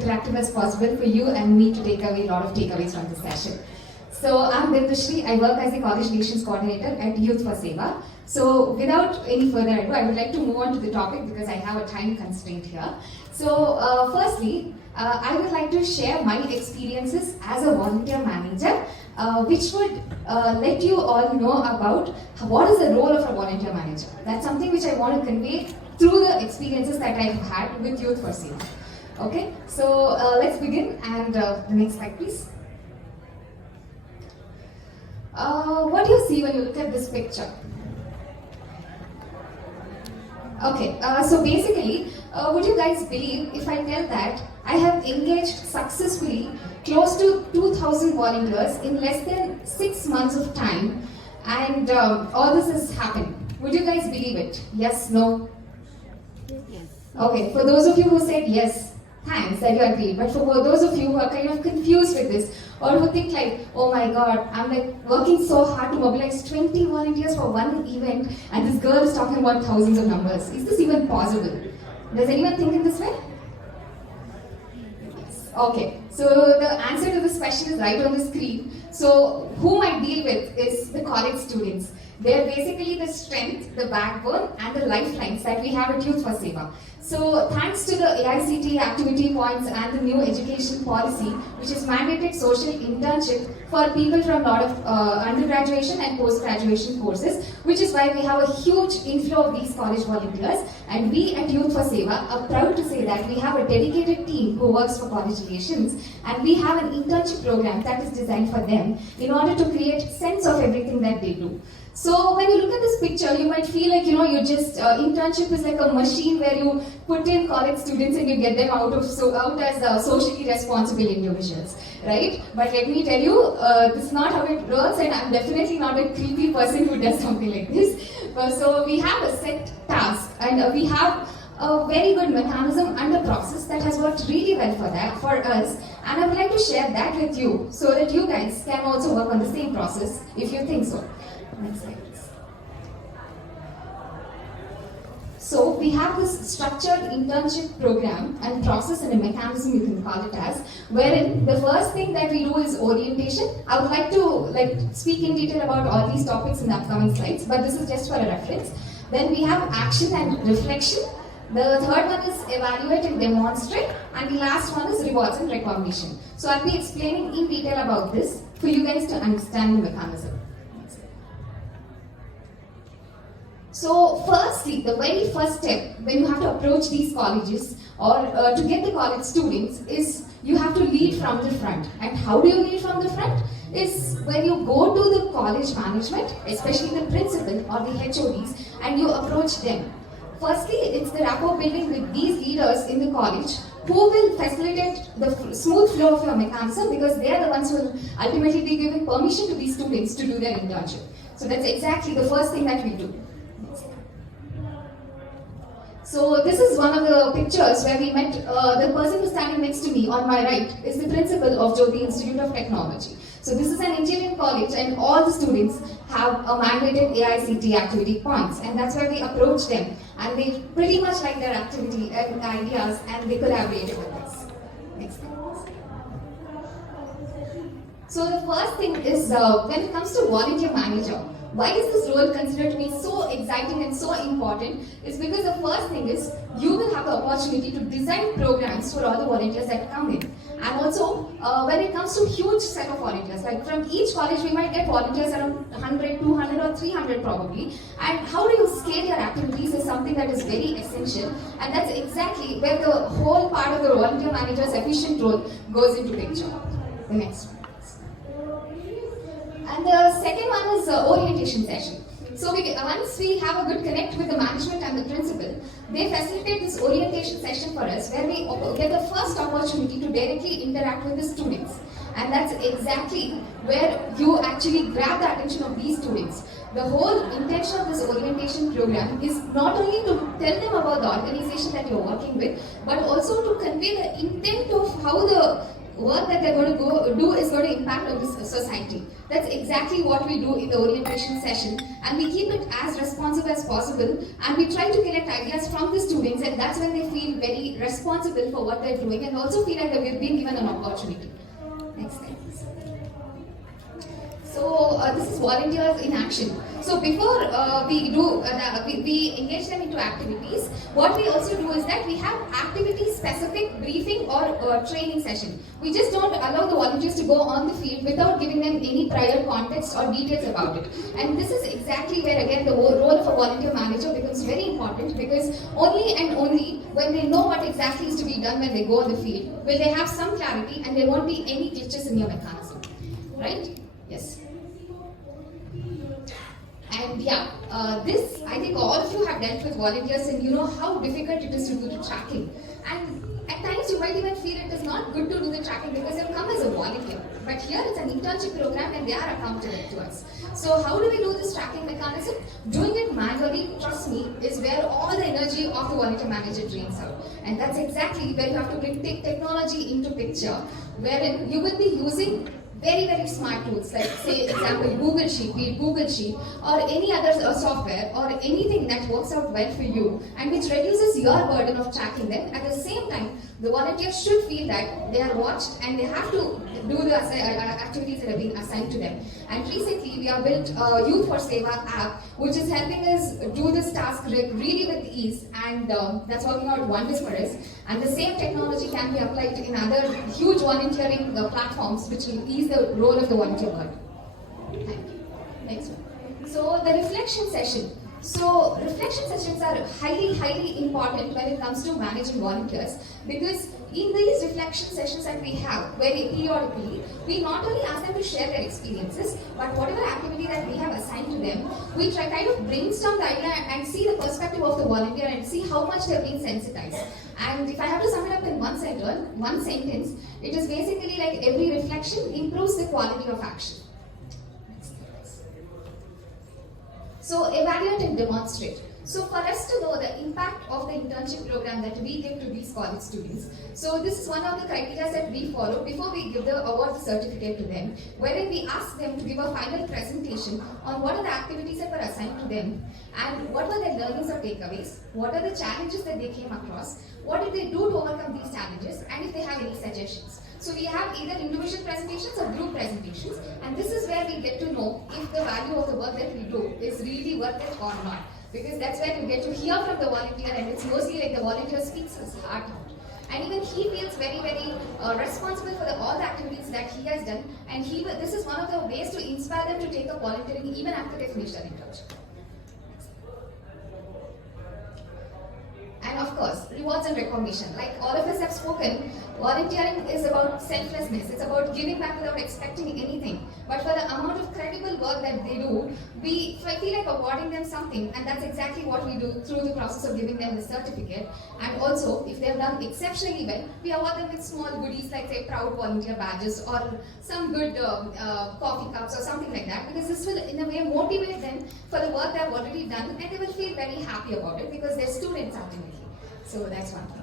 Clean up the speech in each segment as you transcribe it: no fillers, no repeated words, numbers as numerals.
interactive as possible for you and me to take away a lot of takeaways from this session. So I'm Bindusri. I work as a college relations coordinator at Youth for Seva. So without any further ado, I would like to move on to the topic because I have a time constraint here. So firstly, I would like to share my experiences as a volunteer manager, which would let you all know about what is the role of a volunteer manager. That's something which I want to convey through the experiences that I've had with Youth for Seva. Okay, so let's begin, and the next slide please. What do you see when you look at this picture? Okay, so basically, would you guys believe if I tell that I have engaged successfully close to 2,000 volunteers in less than 6 months of time, and all this has happened? Would you guys believe it? Yes, no? Yes. Okay, for those of you who said yes, thanks that you agree. But for those of you who are kind of confused with this, or who think like, oh my god, I'm like working so hard to mobilize 20 volunteers for one event, and this girl is talking about thousands of numbers. Is this even possible? Does anyone think in this way? Yes. Okay, so the answer to this question is right on the screen. So whom I deal with is the college students. They're basically the strength, the backbone, and the lifelines that we have at Youth for Seva. So thanks to the AICT activity points and the new education policy, which is mandated social internship for people from a lot of undergraduation and post-graduation courses, which is why we have a huge inflow of these college volunteers. And we at Youth for Seva are proud to say that we have a dedicated team who works for college relations, and we have an internship program that is designed for them in order to create sense of everything that they do. So when you look at this picture, you might feel like, you just, internship is like a machine where you put in college students and you get them out as socially responsible individuals, right? But let me tell you, this is not how it works, and I'm definitely not a creepy person who does something like this. So we have a set task, and we have a very good mechanism and a process that has worked really well for us, and I would like to share that with you so that you guys can also work on the same process if you think so. Next slide, please. So we have this structured internship program and process and a mechanism, you can call it as, wherein the first thing that we do is orientation. I would like to speak in detail about all these topics in the upcoming slides, but this is just for a reference. Then we have action and reflection. The third one is evaluate and demonstrate, and the last one is rewards and recognition. So I'll be explaining in detail about this for you guys to understand the mechanism. So firstly, the very first step when you have to approach these colleges or to get the college students is you have to lead from the front. And how do you lead from the front? Is when you go to the college management, especially the principal or the HODs, and you approach them. Firstly, it's the rapport building with these leaders in the college who will facilitate the smooth flow of your mechanism, because they are the ones who will ultimately be giving permission to these students to do their internship. So that's exactly the first thing that we do. So this is one of the pictures where we met the person who's standing next to me on my right is the principal of Jyoti Institute of Technology. So this is an engineering college, and all the students have a mandated AICT activity points, and that's where we approach them, and they pretty much like their activity and ideas, and they collaborated with us. Next slide. So the first thing is when it comes to volunteer manager, why is this role considered to be so exciting and so important? Is because the first thing is you will have the opportunity to design programs for all the volunteers that come in. And also, when it comes to huge set of volunteers, like from each college we might get volunteers around 100, 200 or 300 probably. And how do you scale your activities is something that is very essential. And that's exactly where the whole part of the volunteer manager's efficient role goes into picture. The next one. And the second one is orientation session. So once we have a good connect with the management and the principal, they facilitate this orientation session for us, where we get the first opportunity to directly interact with the students. And that's exactly where you actually grab the attention of these students. The whole intention of this orientation program is not only to tell them about the organization that you're working with, but also to convey the intent of how the work that they're going to do is going to impact on this society. That's exactly what we do in the orientation session, and we keep it as responsive as possible, and we try to collect ideas from the students, and that's when they feel very responsible for what they're doing and also feel like that we've been given an opportunity. Next slide, please. So this is volunteers in action. So before we engage them into activities, what we also do is that we have activity-specific briefing or training session. We just don't allow the volunteers to go on the field without giving them any prior context or details about it. And this is exactly where again the role of a volunteer manager becomes very important, because only and only when they know what exactly is to be done when they go on the field will they have some clarity and there won't be any glitches in your mechanism. Right? Yes. And yeah, this, I think all of you have dealt with volunteers and you know how difficult it is to do the tracking. And at times you might even feel it is not good to do the tracking because you've come as a volunteer. But here it's an internship program and they are accountable to us. So how do we do this tracking mechanism? Doing it manually, trust me, is where all the energy of the volunteer manager drains out. And that's exactly where you have to bring technology into picture, wherein you will be using very, very smart tools, like say, example, Google Sheet, be it Google Sheet, or any other software, or anything that works out well for you, and which reduces your burden of tracking them. At the same time, the volunteers should feel that they are watched and they have to do the activities that have been assigned to them. And recently, we have built a Youth for Seva app, which is helping us do this task really with ease, and that's working out wonders for us. And the same technology can be applied in other huge volunteering platforms, which will ease the role of the volunteer work. Thank you. Next one. So the reflection session. So reflection sessions are highly, highly important when it comes to managing volunteers, because in these reflection sessions that we have very periodically, we not only ask them to share their experiences, but whatever activity that we have assigned to them, we try kind of brainstorm the idea and see the perspective of the volunteer and see how much they've been sensitized. And if I have to sum it up in one sentence, it is basically like every reflection improves the quality of action. So evaluate and demonstrate. So for us to know the impact of the internship program that we give to these college students, so this is one of the criteria that we follow before we give the award certificate to them, wherein we ask them to give a final presentation on what are the activities that were assigned to them, and what were their learnings or takeaways, what are the challenges that they came across, what did they do to overcome these challenges, and if they have any suggestions. So we have either individual presentations or group presentations, and this is where we get to know if the value of the work that we do is really worth it or not. Because that's where you get to hear from the volunteer, and it's mostly like the volunteer speaks his heart out. And even he feels very, very responsible for all the activities that he has done, and this is one of the ways to inspire them to take up volunteering even after they finish their internship. And of course, rewards and recognition. Like all of us have spoken, volunteering is about selflessness. It's about giving back without expecting anything. But for the amount of credible work that they do, we feel like awarding them something, and that's exactly what we do through the process of giving them the certificate. And also, if they have done exceptionally well, we award them with small goodies like say proud volunteer badges or some good coffee cups or something like that, because this will in a way motivate them for the work they have already done, and they will feel very happy about it because they're students ultimately. So that's one thing.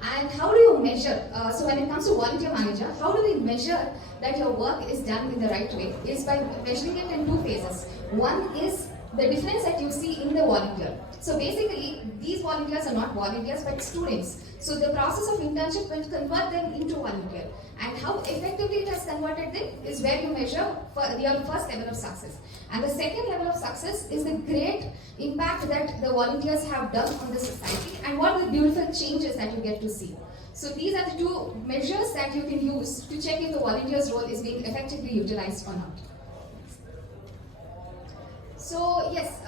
And how do you measure? So when it comes to volunteer manager, how do we measure that your work is done in the right way? Is by measuring it in two phases. One is the difference that you see in the volunteer. So basically, these volunteers are not volunteers but students. So the process of internship will convert them into volunteer. And how effectively it has converted them is where you measure for your first level of success. And the second level of success is the great impact that the volunteers have done on the society and what the beautiful changes that you get to see. So these are the two measures that you can use to check if the volunteer's role is being effectively utilized or not. So yes,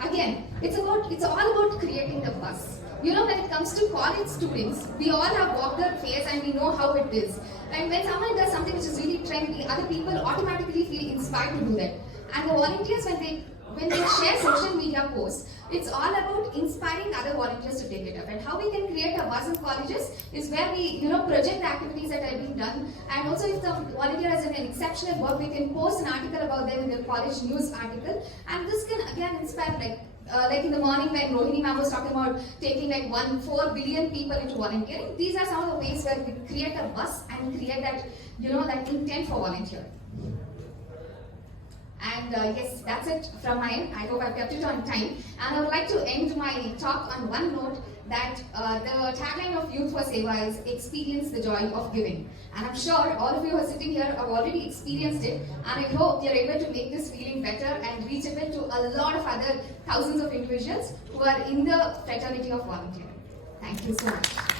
again, it's all about creating the buzz. You know, when it comes to college students, we all have walked that phase and we know how it is. And when someone does something which is really trendy, other people automatically feel inspired to do that. And the volunteers, when they share social media posts, it's all about inspiring other volunteers to take it up. And how we can create a buzz in colleges is where we, project the activities that are being done. And also, if the volunteer has done an exceptional work, we can post an article about them in the college news article. And this can again inspire, like, like in the morning when Rohini ma'am was talking about taking like 4 billion people into volunteering, these are some of the ways where we create a buzz and create that, that intent for volunteering. And yes, that's it from my end. I hope I've kept it on time. And I would like to end my talk on one note that the tagline of Youth for Seva is experience the joy of giving. And I'm sure all of you who are sitting here have already experienced it. And I hope you're able to make this feeling better and reachable to a lot of other thousands of individuals who are in the fraternity of volunteering. Thank you so much.